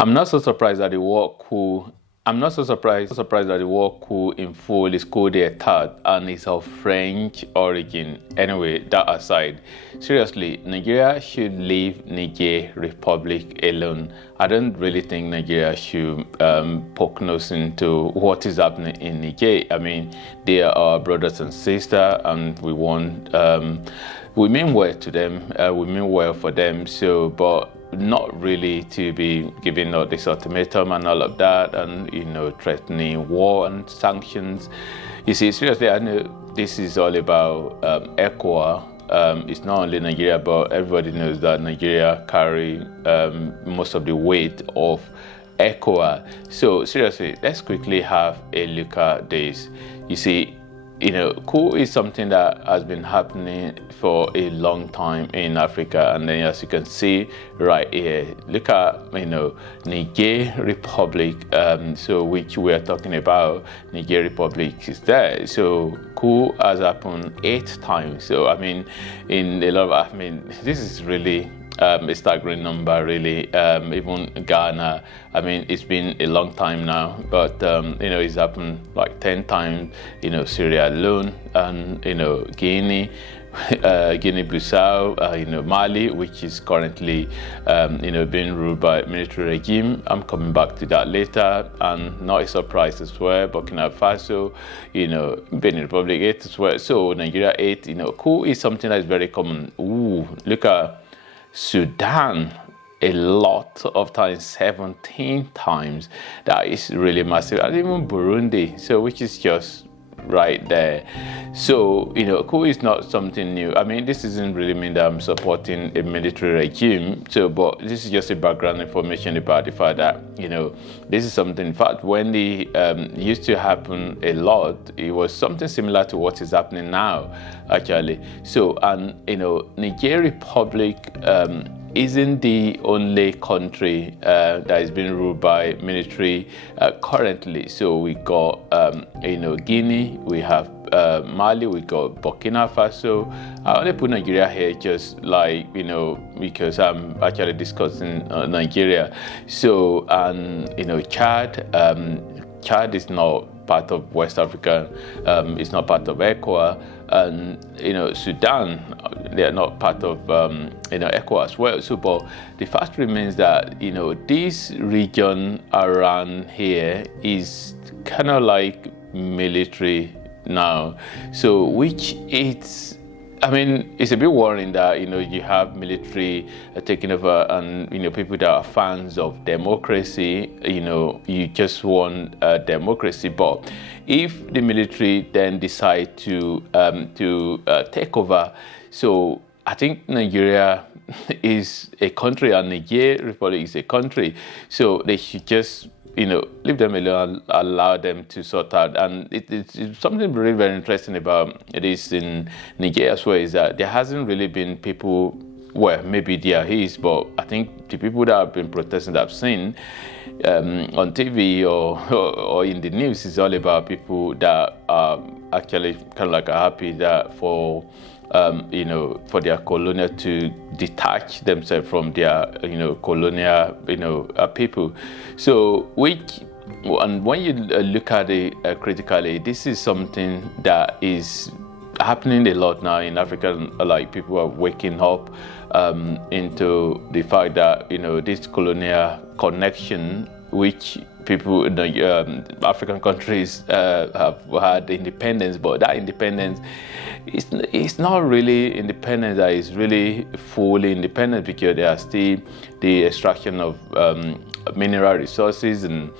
I'm not so surprised that the war coup. I'm not so surprised that the war coup in full is coup d'etat and is of French origin. Anyway, that aside, seriously, Nigeria should leave Niger Republic alone. I don't really think Nigeria should poke nose into what is happening in Niger. I mean, they are our brothers and sisters, and we want we mean well to them. We mean well for them. So, but not really to be giving out this ultimatum and all of that, and threatening war and sanctions. You see, seriously, I know this is all about ECOWAS. It's not only Nigeria, but everybody knows that Nigeria carry most of the weight of ECOWAS. So seriously, let's quickly have a look at this. You see, coup is something that has been happening for a long time in Africa, and then as you can see right here, look at Niger Republic, so which we are talking about. Niger Republic is there. So coup has happened 8 times. So I mean, in a lot of, this is really a staggering number, really. Even Ghana, I mean, it's been a long time now, but it's happened like 10 times. Syria alone, and Guinea, Guinea-Bissau, Mali, which is currently being ruled by military regime. I'm coming back to that later, and not a surprise as well. Burkina Faso, Benin Republic 8 as well. So Nigeria 8. Coup is something that is very common. Look at Sudan, a lot of times, 17 times. That is really massive. And even Burundi, so which is just right there. So coup is not something new. I mean, this doesn't really mean that I'm supporting a military regime. So, but this is just a background information about the fact that this is something. In fact, when the used to happen a lot, it was something similar to what is happening now, actually. So, and Niger Republic isn't the only country that is being ruled by military currently. So we got Guinea, we have Mali, we got Burkina Faso. I only put Nigeria here just like because I'm actually discussing Nigeria. So and Chad. Chad is not part of West Africa. It's not part of ECOWAS. And Sudan, they are not part of ECOWAS as well. So, but the fact remains that this region around here is kind of like military now. So, which it's a bit worrying that you have military taking over, and people that are fans of democracy, you just want democracy. But if the military then decide to take over, so I think Nigeria is a country and Niger Republic is a country, so they should just leave them alone, allow them to sort out. And it's something really very interesting about this in Niger as well, is that there hasn't really been people, well, maybe there is, but I think the people that have been protesting that I've seen on TV or in the news is all about people that are actually kind of like happy that for their colonial to detach themselves from their, colonial, people. So, and when you look at it critically, this is something that is happening a lot now in Africa. Like, people are waking up into the fact that, this colonial connection, which people in the African countries have had independence, but that independence it's not really independence that is really fully independent, because there are still the extraction of mineral resources and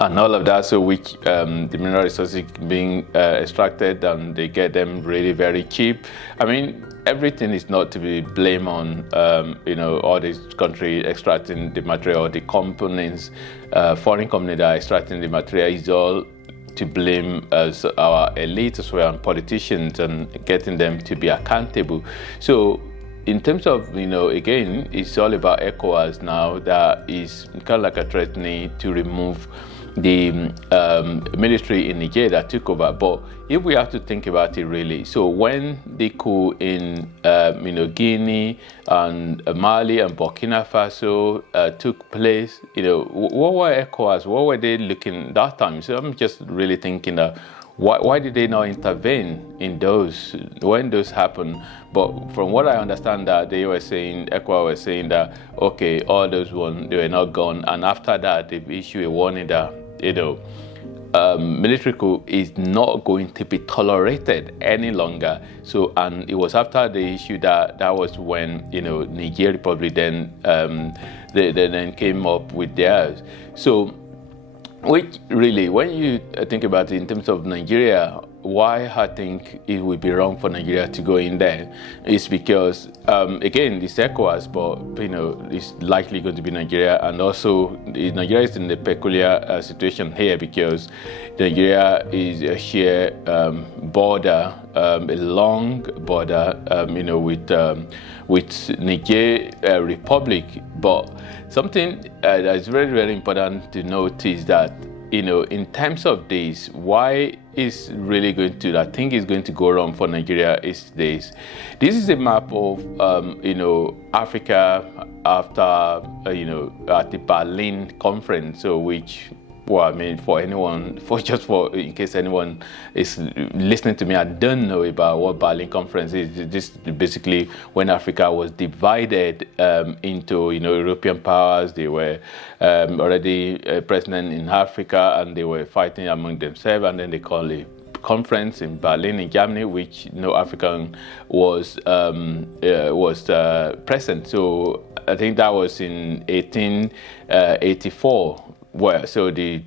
all of that. So which the mineral resources being extracted, and they get them really very cheap. I mean, everything is not to be blamed on all these countries extracting the material, or the components, foreign companies that are extracting the material is all to blame as our elite as well, and politicians, and getting them to be accountable. So in terms of, again, it's all about ECOWAS now, that is kind of like a threatening to remove military in Nigeria that took over. But if we have to think about it really, so when the coup in Guinea and Mali and Burkina Faso took place, what were ECOWAS? What were they looking that time? So I'm just really thinking that why did they not intervene in those when those happened? But from what I understand, that they were saying, ECOWAS was saying that okay, all those ones, they were not gone, and after that they issued a warning that military coup is not going to be tolerated any longer. So, and it was after the issue that was when Nigeria Republic then they then came up with theirs. So, which really, when you think about it in terms of Nigeria, why I think it would be wrong for Nigeria to go in there is because, again, it's ECOWAS, but it's likely going to be Nigeria, and also Nigeria is in a peculiar situation here because Nigeria is a sheer border, a long border, with Niger Republic. But something that's very, very important to note is that in terms of this, why is really going to, I think is going to go wrong for Nigeria is this. This is a map of, Africa after, at the Berlin conference, so which, well, I mean, for anyone, in case anyone is listening to me, I don't know about what Berlin conference is. This basically when Africa was divided into, European powers. They were already present in Africa, and they were fighting among themselves, and then they called it conference in Berlin in Germany, which no African was present. So I think that was in 1884. Well, so the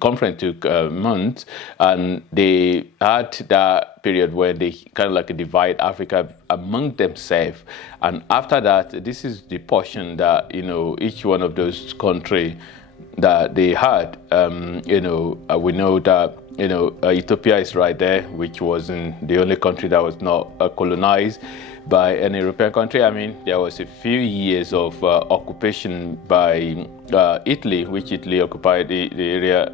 conference took months, and they had that period where they kind of like divide Africa among themselves. And after that, this is the portion that each one of those countries that they had. We know that Ethiopia is right there, which wasn't the only country that was not colonized by an European country. I mean, there was a few years of occupation by Italy, which Italy occupied the area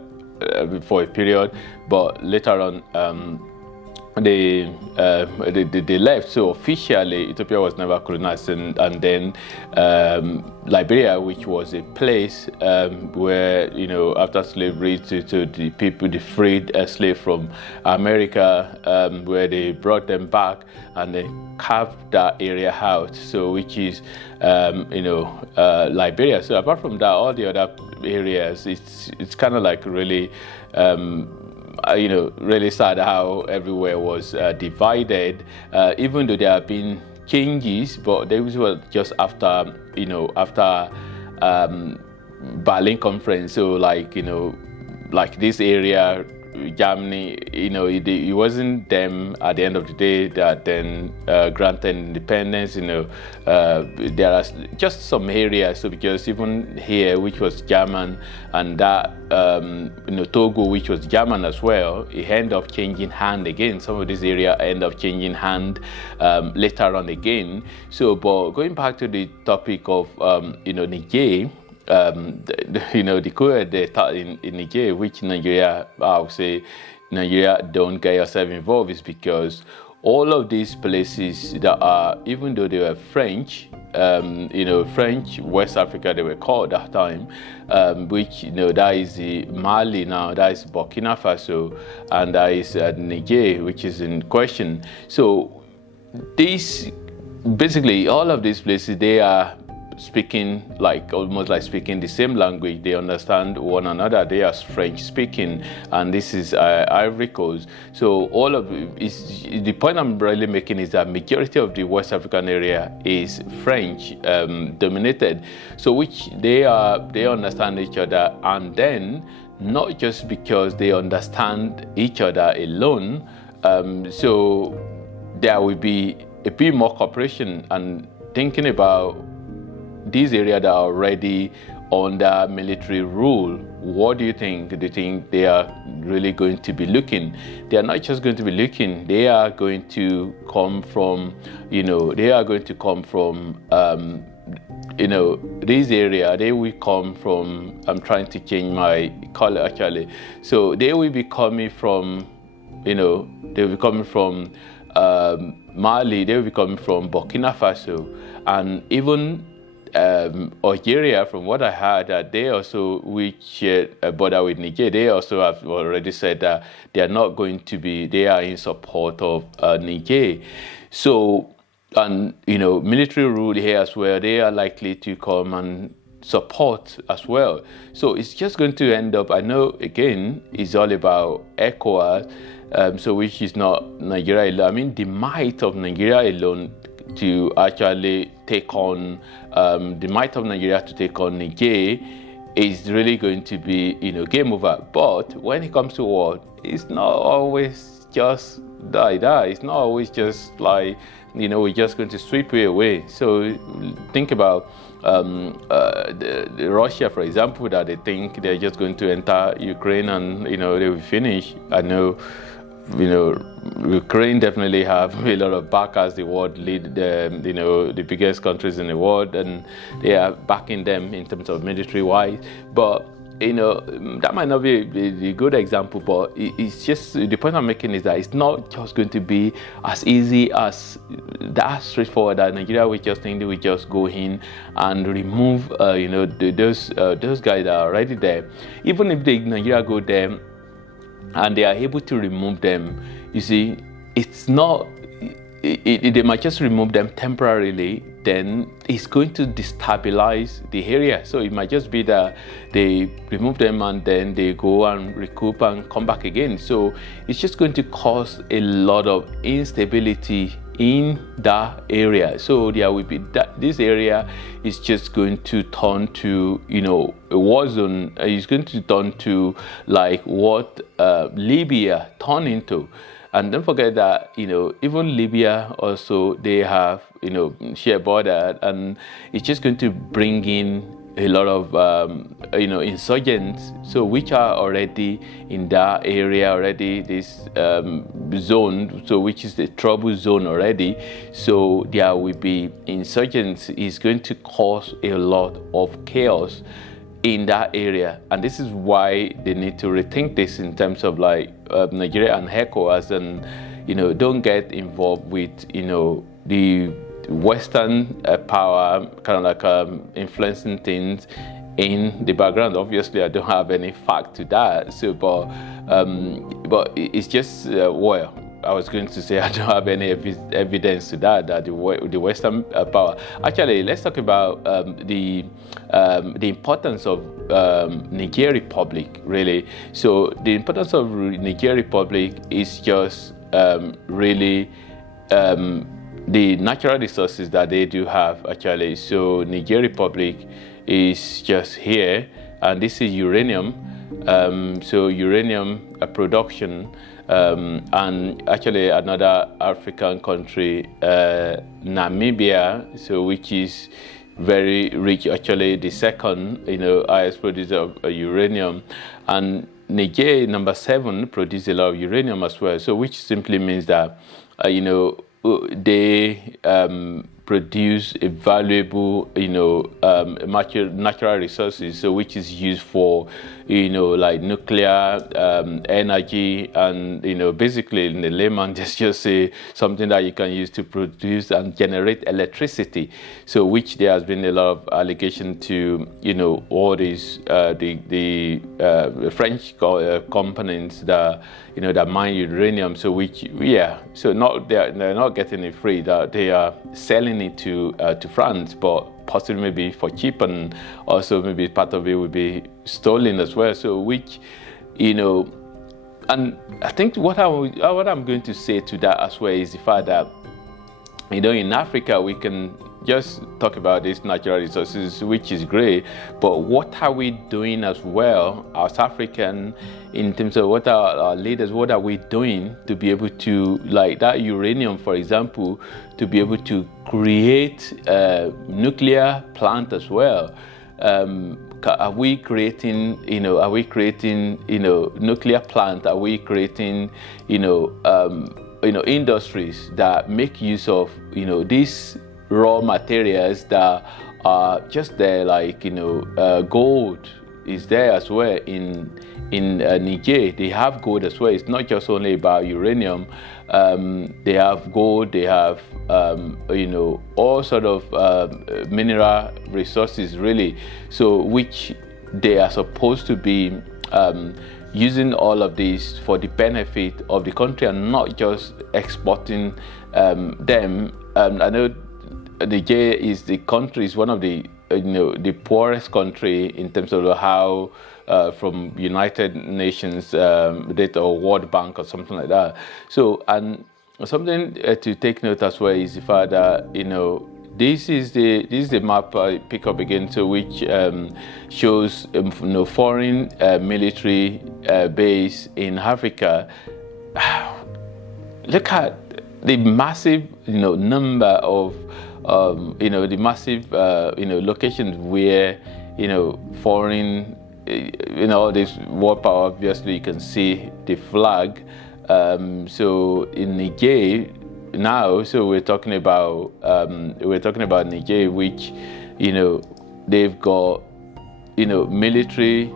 for a period, but later on they left. So officially Ethiopia was never colonized, and then Liberia, which was a place where after slavery to the people, the freed slaves from America, where they brought them back and they carved that area out, so which is Liberia. So apart from that, all the other areas, it's kind of like really really sad how everywhere was divided, even though there have been changes, but those were just after Berlin conference. So like this area, Germany, it wasn't them at the end of the day that then granted independence. There are just some areas. So because even here, which was German, and that Togo, which was German as well, it ended up changing hand again. Some of this area end up changing hand later on again. So, but going back to the topic of Niger. The coup in Nigeria, which Nigeria, I would say, Nigeria don't get yourself involved, is because all of these places that are, even though they were French, French West Africa, they were called at that time, which that is the Mali now, that is Burkina Faso, and that is Niger, which is in question. So basically all of these places, they are speaking almost like speaking the same language. They understand one another. They are French speaking, and this is Ivory Coast. So all of the point I'm really making is that majority of the West African area is French dominated. So which they understand each other, and then not just because they understand each other alone. So there will be a bit more cooperation, and thinking about these areas that are already under military rule. What do you think? Do you think they are really going to be looking? They are not just going to be looking. They are going to come from, this area, they will come from, I'm trying to change my color actually. So they will be coming from, they will be coming from Mali, they will be coming from Burkina Faso, and even Algeria, from what I heard, that they also, which share a border with Niger, they also have already said that they are not going to be, they are in support of Niger. So, and military rule here as well, they are likely to come and support as well. So it's just going to end up, I know again, it's all about ECOWAS, so which is not Nigeria alone. I mean, the might of Nigeria alone to actually take on the might of Nigeria to take on Niger is really going to be game over. But when it comes to war, it's not always just like that. It's not always just like we're just going to sweep it away. So think about the Russia, for example, that they think they're just going to enter Ukraine and they will finish. I know Ukraine definitely have a lot of backers. The world lead, the biggest countries in the world, and they are backing them in terms of military-wise. But that might not be the good example. But it's just the point I'm making is that it's not just going to be as easy as that straightforward. That Nigeria will just think they will just go in and remove those guys that are already there. Even if Nigeria go there and they are able to remove them, you see, it's not, they might just remove them temporarily, then it's going to destabilize the area. So it might just be that they remove them and then they go and recoup and come back again. So it's just going to cause a lot of instability in that area. So there will be this area is just going to turn to a war zone. It's going to turn to like what Libya turned into. And don't forget that even Libya also, they have share border, and it's just going to bring in a lot of insurgents, so which are already in that area already, this zone, so which is the trouble zone already. So there will be insurgents. Is going to cause a lot of chaos in that area, and this is why they need to rethink this in terms of like Nigeria and ECOWAS, and don't get involved with the Western power kind of like influencing things in the background. Obviously, I don't have any fact to that. So, but it's just well, I was going to say I don't have any evidence to that the Western power. Actually, let's talk about the importance of Niger Republic, really. So the importance of Niger Republic is just really the natural resources that they do have, actually. So Niger Republic is just here, and this is uranium. So uranium production. And actually another African country, Namibia, so which is very rich, actually the second, highest producer of uranium, and Niger, number 7, produces a lot of uranium as well. So which simply means that, they produce a valuable, natural resources, so which is used for, like nuclear energy, and basically in the layman, just say something that you can use to produce and generate electricity. So which there has been a lot of allegation to, all these the French companies that that mine uranium. So which so they're not getting it free, that they are selling it to France, but possibly maybe for cheap, and also maybe part of it will be stolen as well. So which and I think what I'm going to say to that as well is the fact that in Africa we can just talk about these natural resources, which is great, but what are we doing as well as African in terms of what are our leaders, what are we doing to be able to, like that uranium, for example, to be able to create a nuclear plant as well? Are we creating, nuclear plant? Are we creating, industries that make use of, these raw materials that are just there, like, gold is there as well in Niger. They have gold as well. It's not just only about uranium. They have gold, they have all sort of mineral resources, really, so which they are supposed to be using all of these for the benefit of the country and not just exporting them. I know Niger is one of the the poorest country in terms of how from United Nations data or World Bank or something like that. So, and something to take note as well is the fact that this is the map I pick up again, so which shows foreign military base in Africa. Look at the massive number of the massive locations where foreign this world power. Obviously you can see the flag. So in Niger now, so we're talking about Niger, which they've got military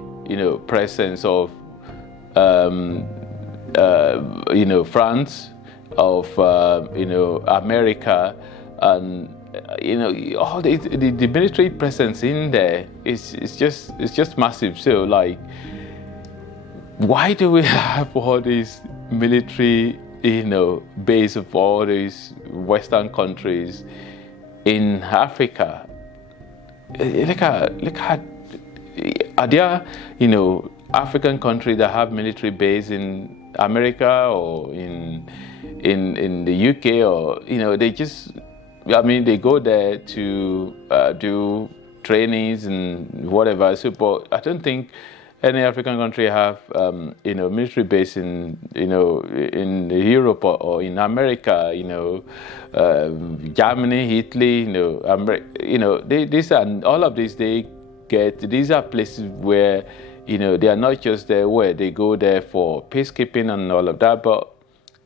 presence of France, of America, and all the military presence in there is just massive. So, like, why do we have all these military base of all these Western countries in Africa? Look at are there African countries that have military base in America or in the UK, or they just, they go there to do trainings and whatever. So, but I don't think any African country have military base in Europe or in America. Germany, Italy, these are all of these. These are places where they are not just there where they go there for peacekeeping and all of that, but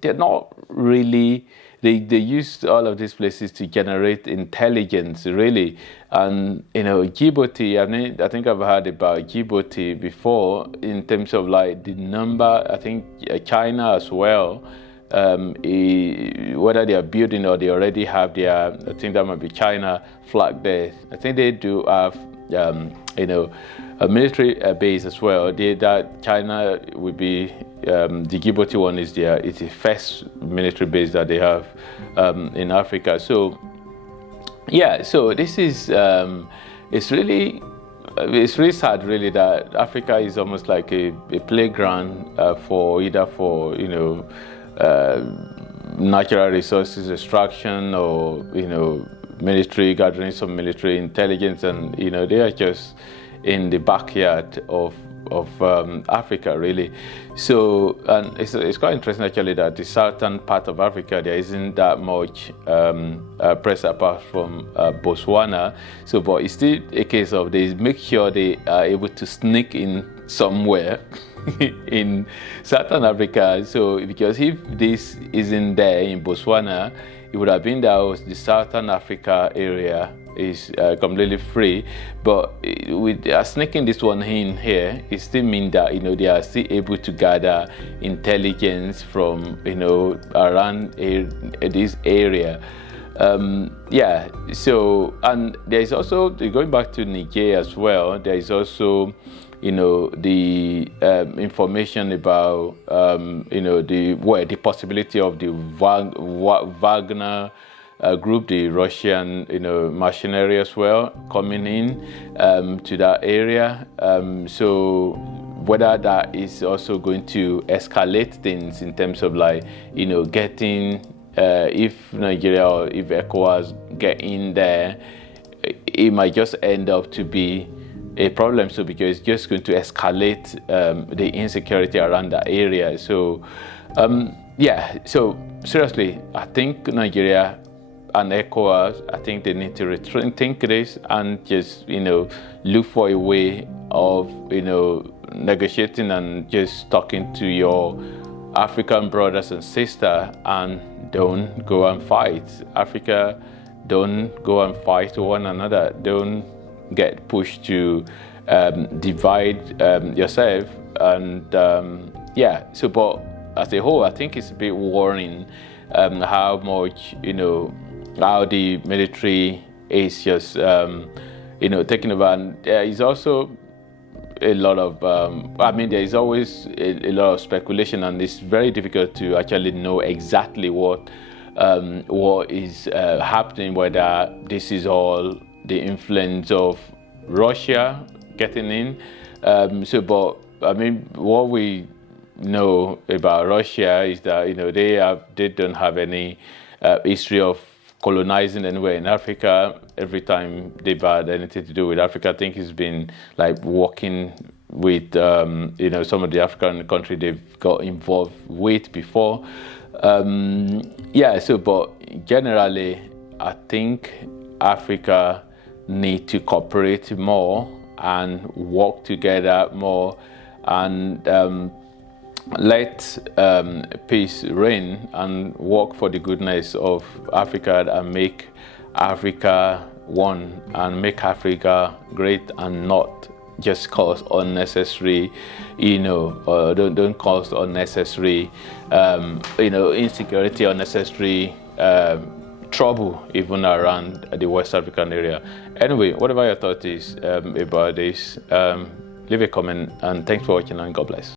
they're not really. They use all of these places to generate intelligence, really. And Djibouti, I think I've heard about Djibouti before in terms of like the number. I think China as well, whether they are building or they already have their, I think that might be China flag there. I think they do have a military base as well. That China would be the Djibouti one is it's the first military base that they have in Africa. So yeah, so this is it's really sad, really, that Africa is almost like a playground for natural resources extraction or military gathering, some military intelligence, and they are just in the backyard of Africa, really. So, and it's quite interesting actually that the southern part of Africa there isn't that much press apart from Botswana. So, but it's still a case of they make sure they are able to sneak in somewhere in southern Africa. So, because if this isn't there in Botswana, it would have been that the southern Africa area is completely free, but with sneaking this one in here, it still means that they are still able to gather intelligence from around this area. Yeah. So, and there is also, going back to Niger as well, there is also the information about the possibility of the Wagner group, the Russian mercenary as well, coming in to that area. So whether that is also going to escalate things in terms of like getting if Nigeria or if ECOWAS get in there, it might just end up to be a problem. So because it's just going to escalate the insecurity around that area. So yeah, so seriously, I think Nigeria and ECOWAS, I think they need to rethink this and just look for a way of negotiating and just talking to your African brothers and sisters, and don't go and fight. Africa Don't go and fight one another. Don't get pushed to divide yourself. And yeah, so but as a whole, I think it's a bit worrying how much, how the military is just, taking over. And there is also a lot of, there is always a lot of speculation, and it's very difficult to actually know exactly what is happening, whether this is all the influence of Russia getting in. But what we know about Russia is that they don't have any history of colonizing anywhere in Africa. Every time they've had anything to do with Africa, I think it's been like working with some of the African countries they've got involved with before. But generally, I think Africa need to cooperate more and work together more, and let peace reign, and work for the goodness of Africa, and make Africa one, and make Africa great, and not just cause unnecessary, don't cause unnecessary, insecurity, unnecessary trouble even around the West African area. Anyway, whatever your thought is about this, leave a comment, and thanks for watching, and God bless.